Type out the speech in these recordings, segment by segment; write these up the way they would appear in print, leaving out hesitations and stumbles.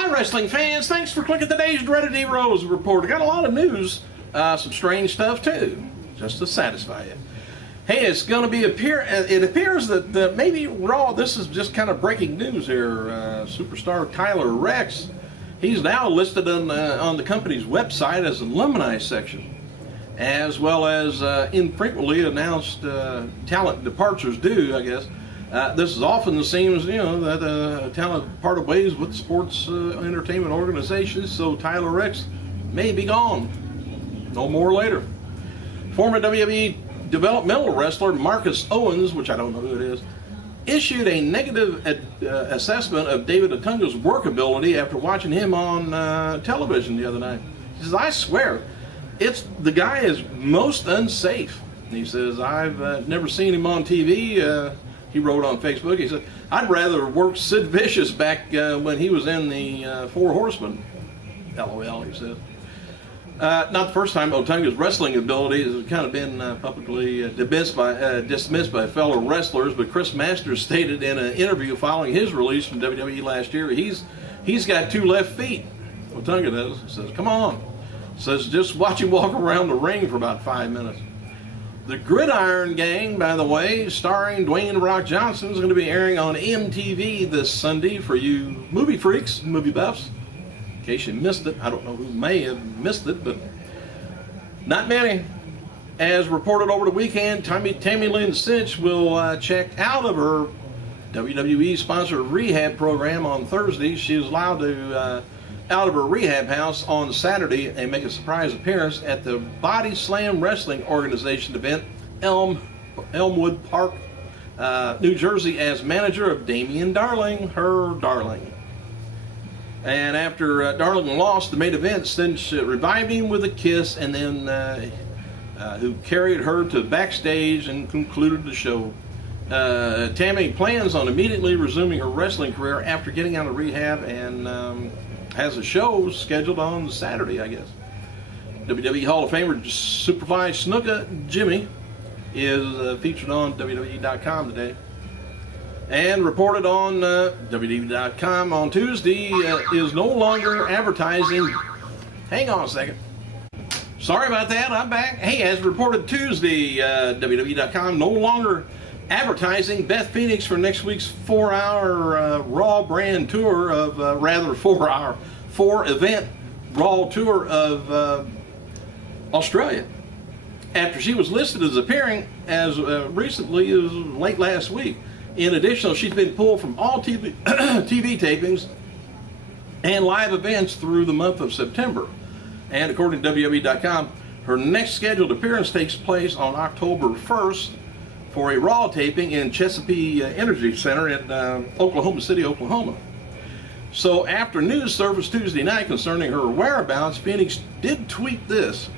Hi, wrestling fans. Thanks for clicking today's Dreaded Heroes report. I got a lot of news, some strange stuff too, just to satisfy you. Hey, it's going to be it appears that maybe Raw, this is just kind of breaking news here. Superstar Tyler Reks, he's now listed on the company's website as an alumni section, as well as infrequently announced talent departures due, I guess. This is often seems, that talent parted ways with sports entertainment organizations, so Tyler Reks may be gone. No more later. Former WWE developmental wrestler Marcus Owens, which I don't know who it is, issued a negative assessment of David Otunga's workability after watching him on television the other night. He says, "I swear, the guy is most unsafe." He says, "I've never seen him on TV." He wrote on Facebook, he said, "I'd rather work Sid Vicious back when he was in the Four Horsemen." LOL, he says. Not the first time Otunga's wrestling ability has kind of been publicly dismissed by fellow wrestlers, but Chris Masters stated in an interview following his release from WWE last year, he's got two left feet. Otunga does. He says, "Come on." He says, "Just watch him walk around the ring for about 5 minutes." The Gridiron Gang, by the way, starring Dwayne "The Rock" Johnson, is going to be airing on MTV this Sunday for you movie freaks, movie buffs. In case you missed it, I don't know who may have missed it, but not many. As reported over the weekend, Tammy Lynn Cinch will check out of her WWE-sponsored rehab program on Thursday. She was allowed to out of her rehab house on Saturday and make a surprise appearance at the Body Slam Wrestling Organization event, Elmwood Park, New Jersey, as manager of Damian Darling, her darling. And after Darling lost the main event, Cinch revived him with a kiss, and then who carried her to backstage and concluded the show. Tammy plans on immediately resuming her wrestling career after getting out of rehab, and has a show scheduled on Saturday, I guess. WWE Hall of Famer Superfly Snuka Jimmy is featured on WWE.com today. And reported on WWE.com on Tuesday, is no longer advertising. Hang on a second. Sorry about that, I'm back. Hey, as reported Tuesday, WWE.com no longer advertising Beth Phoenix for next week's 4-hour Raw brand tour of, rather 4-event Raw tour of Australia. After she was listed as appearing as recently as late last week. In addition, she's been pulled from all TV tapings and live events through the month of September. And according to WWE.com, her next scheduled appearance takes place on October 1st for a Raw taping in Chesapeake Energy Center in Oklahoma City, Oklahoma. So after news surfaced Tuesday night concerning her whereabouts, Phoenix did tweet this: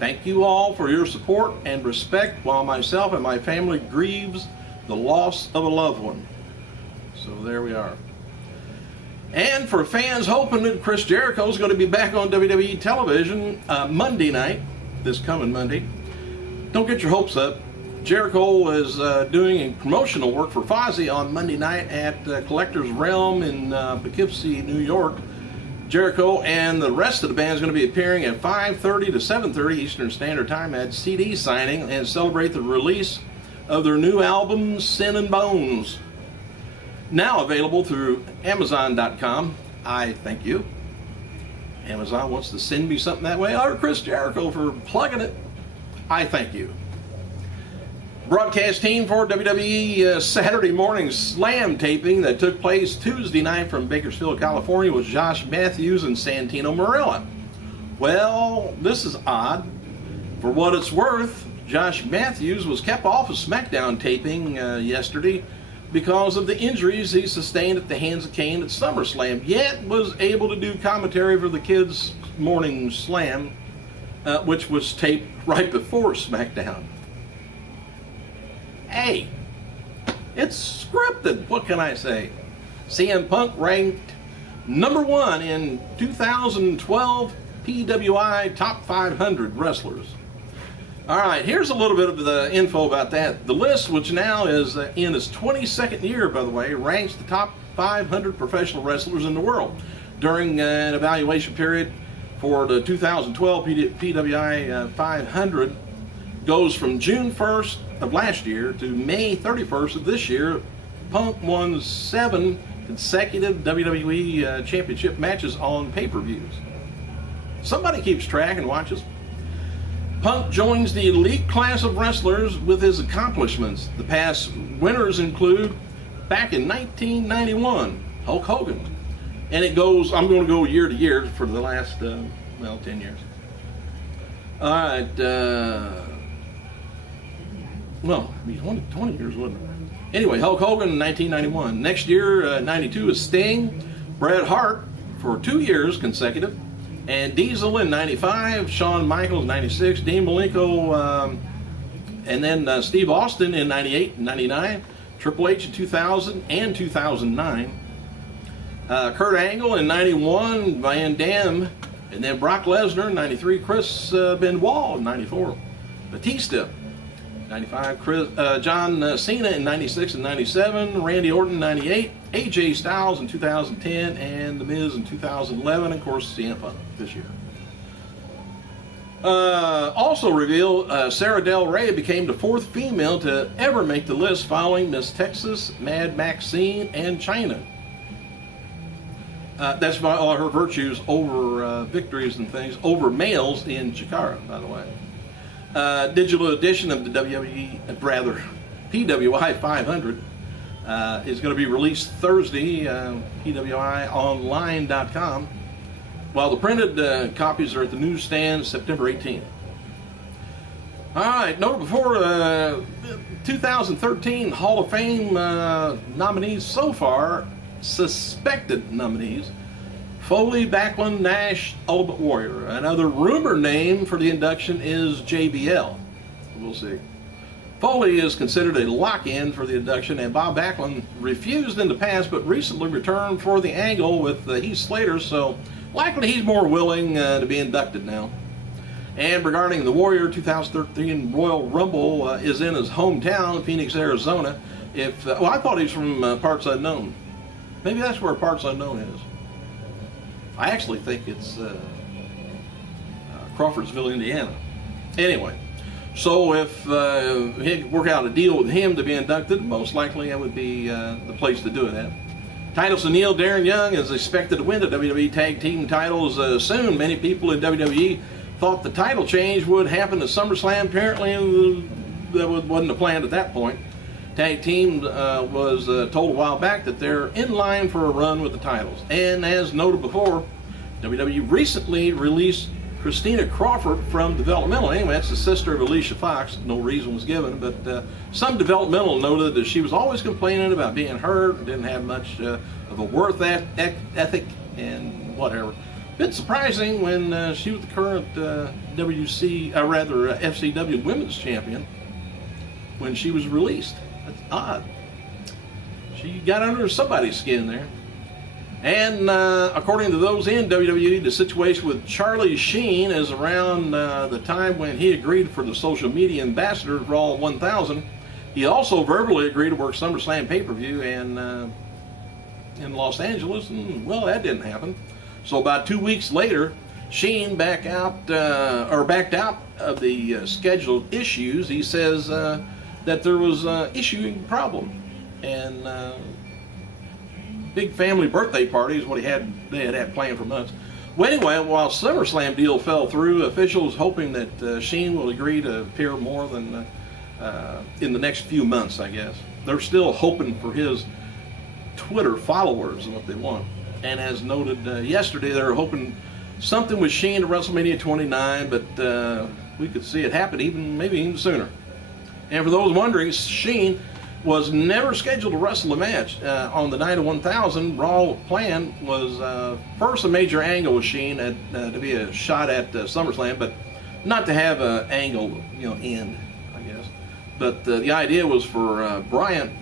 "Thank you all for your support and respect while myself and my family grieves the loss of a loved one." So there we are. And for fans hoping that Chris Jericho is going to be back on WWE television Monday night, this coming Monday, don't get your hopes up. Jericho is doing promotional work for Fozzy on Monday night at Collector's Realm in Poughkeepsie, New York. Jericho and the rest of the band is going to be appearing at 5:30 to 7:30 Eastern Standard Time at CD signing and celebrate the release of their new album, Sin and Bones. Now available through Amazon.com. I thank you. Amazon wants to send me something that way, or Chris Jericho for plugging it. I thank you. Broadcast team for WWE Saturday morning Slam taping that took place Tuesday night from Bakersfield, California, was Josh Matthews and Santino Marella. Well, this is odd. For what it's worth, Josh Matthews was kept off of SmackDown taping yesterday because of the injuries he sustained at the hands of Kane at SummerSlam, yet was able to do commentary for the kids' morning Slam, which was taped right before SmackDown. Hey, it's scripted, what can I say? CM Punk ranked #1 in 2012 PWI Top 500 Wrestlers. All right, here's a little bit of the info about that. The list, which now is in its 22nd year, by the way, ranks the top 500 professional wrestlers in the world. during an evaluation period for the 2012 PWI 500 goes from June 1st of last year to May 31st of this year. Punk won 7 consecutive WWE Championship matches on pay-per-views. Somebody keeps track and watches. Punk joins the elite class of wrestlers with his accomplishments. The past winners include, back in 1991, Hulk Hogan. And it goes, I'm going to go year to year for the last, 10 years. All right, well, 20 years, wasn't it? Anyway, Hulk Hogan in 1991. Next year, 92 is Sting, Bret Hart for 2 years consecutive, and Diesel in 95, Shawn Michaels 96, Dean Malenko, and then Steve Austin in 98 and 99, Triple H in 2000 and 2009, Kurt Angle in 91, Van Dam, and then Brock Lesnar in 93, Chris Benoit in 94, Batista 95, John Cena in 96 and 97, Randy Orton in 98, AJ Styles in 2010, and The Miz in 2011, and of course CM Punk this year. Also revealed, Sarah Del Rey became the 4th female to ever make the list, following Miss Texas, Mad Maxine, and China. That's by all her virtues over victories and things over males in Chikara, by the way. Digital edition of the PWI 500 is going to be released Thursday, PWIonline.com, while the printed copies are at the newsstands September 18th. All right, note before 2013 Hall of Fame nominees so far, suspected nominees: Foley, Backlund, Nash, Ultimate Warrior. Another rumor name for the induction is JBL. We'll see. Foley is considered a lock-in for the induction, and Bob Backlund refused in the past but recently returned for the angle with Heath Slater, so likely he's more willing to be inducted now. And regarding the Warrior, 2013 Royal Rumble is in his hometown, Phoenix, Arizona. Well, I thought he's from Parts Unknown. Maybe that's where Parts Unknown is. I actually think it's Crawfordsville, Indiana. Anyway, so if he could work out a deal with him to be inducted, most likely that would be the place to do it at. Titus O'Neil, Darren Young is expected to win the WWE Tag Team titles soon. Many people in WWE thought the title change would happen at SummerSlam. Apparently, that wasn't the plan at that point. Tag Team was told a while back that they're in line for a run with the titles. And as noted before, WWE recently released Christina Crawford from developmental. Anyway, that's the sister of Alicia Fox. No reason was given, but some developmental noted that she was always complaining about being hurt, didn't have much of a worth ethic, and whatever. Bit surprising when she was the current FCW Women's Champion when she was released. That's odd. She got under somebody's skin there. And according to those in WWE, the situation with Charlie Sheen is around the time when he agreed for the social media ambassador for Raw 1000. He also verbally agreed to work SummerSlam pay-per-view in Los Angeles, and well, that didn't happen. So about 2 weeks later, Sheen backed out of the scheduled issues. He says that there was an issuing problem, and big family birthday party is what they had planned for months. Well, anyway, while SummerSlam deal fell through, officials hoping that Sheen will agree to appear more than in the next few months, I guess. They're still hoping for his Twitter followers and what they want. And as noted yesterday, they're hoping something with Sheen at WrestleMania 29, but we could see it happen maybe even sooner. And for those wondering, Sheen was never scheduled to wrestle a match. On the night of 1000, Raw plan was first a major angle with Sheen to be a shot at SummerSlam, but not to have an angle, end, I guess. But the idea was for Bryant,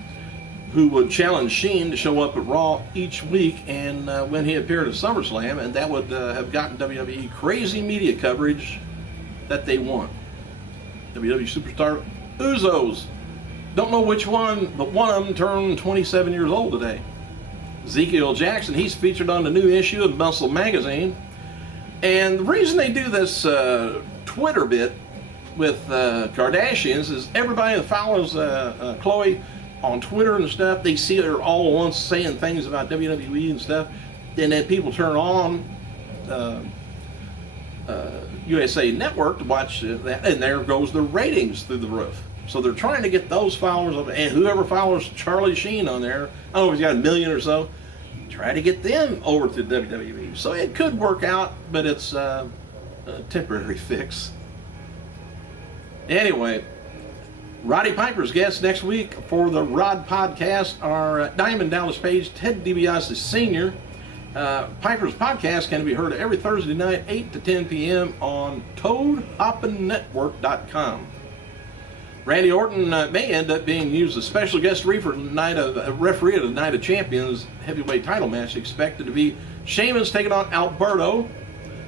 who would challenge Sheen to show up at Raw each week, and when he appeared at SummerSlam, and that would have gotten WWE crazy media coverage that they want. WWE superstar Usos. Don't know which one, but one of them turned 27 years old today. Ezekiel Jackson, he's featured on the new issue of Muscle Magazine. And the reason they do this Twitter bit with Kardashians is everybody that follows Khloe on Twitter and stuff, they see her all at once saying things about WWE and stuff, and then people turn on USA Network to watch that, and there goes the ratings through the roof. So they're trying to get those followers, and whoever follows Charlie Sheen on there, I don't know if he's got 1 million or so, try to get them over to WWE. So it could work out, but it's a temporary fix. Anyway, Roddy Piper's guests next week for the Rod podcast are Diamond Dallas Page, Ted DiBiase Sr. Piper's podcast can be heard every Thursday night, 8 to 10 p.m. on ToadHoppinNetwork.com. Randy Orton may end up being used as special guest referee at the Night of Champions heavyweight title match, expected to be Sheamus taking on Alberto.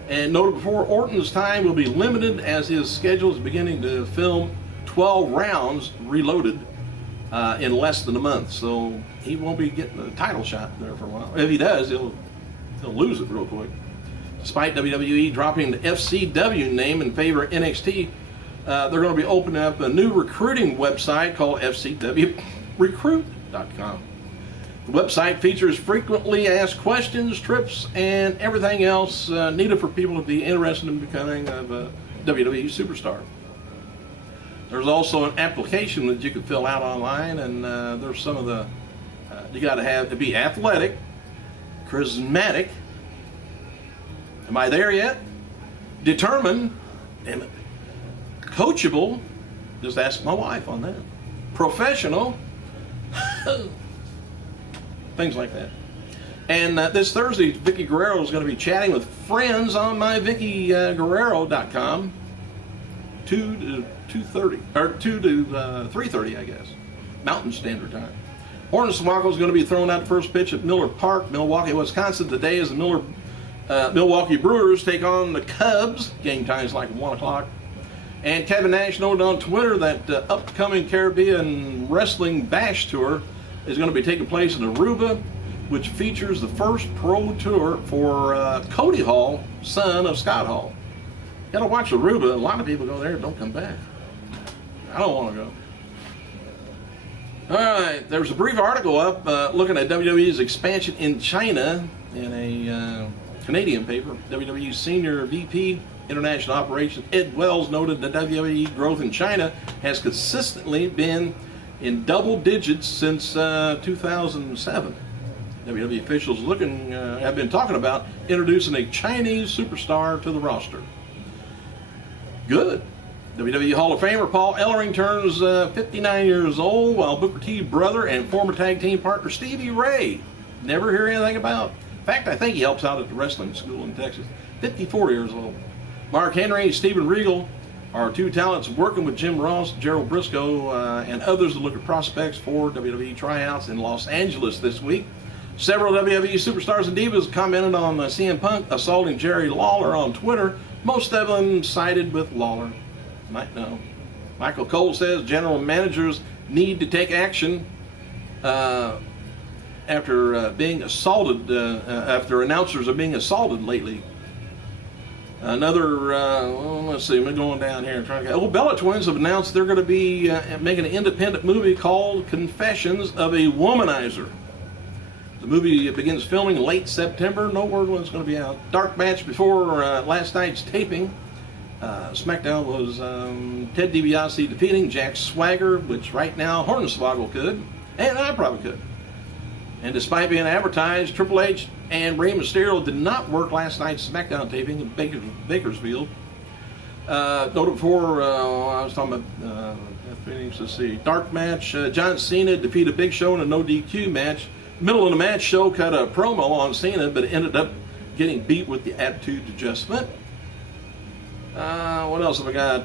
And noted before, Orton's time will be limited as his schedule is beginning to film 12 rounds reloaded in less than a month. So he won't be getting a title shot there for a while. If he does, he'll lose it real quick. Despite WWE dropping the FCW name in favor of NXT, they're going to be opening up a new recruiting website called FCWRecruit.com. The website features frequently asked questions, trips, and everything else needed for people to be interested in becoming a WWE superstar. There's also an application that you can fill out online, and there's some of the, you got to have to be athletic, charismatic, am I there yet? Determined, damn it, coachable, just ask my wife on that, professional, things like that. And this Thursday, Vicky Guerrero is going to be chatting with friends on myVickyGuerrero.com 2 to 2:30, or 2 to 3:30, I guess, Mountain Standard Time. Hornswoggle is going to be throwing out the first pitch at Miller Park, Milwaukee, Wisconsin. Today as the Milwaukee Brewers take on the Cubs. Game time is like 1 o'clock. And Kevin Nash noted on Twitter that the upcoming Caribbean Wrestling Bash Tour is going to be taking place in Aruba, which features the first pro tour for Cody Hall, son of Scott Hall. You gotta watch Aruba. A lot of people go there and don't come back. I don't want to go. All right, there's a brief article up looking at WWE's expansion in China in a Canadian paper. WWE Senior VP International Operations Ed Wells noted that WWE growth in China has consistently been in double digits since 2007. WWE officials have been talking about introducing a Chinese superstar to the roster. Good. WWE Hall of Famer Paul Ellering turns 59 years old, while Booker T's brother and former tag team partner Stevie Ray, never hear anything about. In fact, I think he helps out at the wrestling school in Texas. 54 years old. Mark Henry and Steven Regal are two talents working with Jim Ross, Gerald Briscoe, and others to look at prospects for WWE tryouts in Los Angeles this week. Several WWE superstars and divas commented on CM Punk assaulting Jerry Lawler on Twitter. Most of them sided with Lawler. Might know. Michael Cole says general managers need to take action after being assaulted, after announcers are being assaulted lately. Another, let's see, we're going down here and trying to get. Bella Twins have announced they're going to be making an independent movie called Confessions of a Womanizer. The movie begins filming late September. No word when it's going to be out. Dark match before last night's taping. SmackDown was Ted DiBiase defeating Jack Swagger, which right now Hornswoggle could, and I probably could. And despite being advertised, Triple H and Rey Mysterio did not work last night's SmackDown taping in Bakersfield. Noted before, I was talking about Phoenix, let's see, dark match. John Cena defeated Big Show in a no DQ match. Middle of the match, Show cut a promo on Cena, but it ended up getting beat with the attitude adjustment. What else have I got?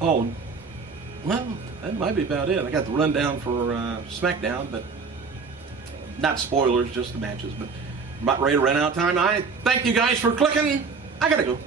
Oh, well, that might be about it. I got the rundown for SmackDown, but not spoilers, just the matches. But I'm about ready to run out of time. I thank you guys for clicking. I gotta go.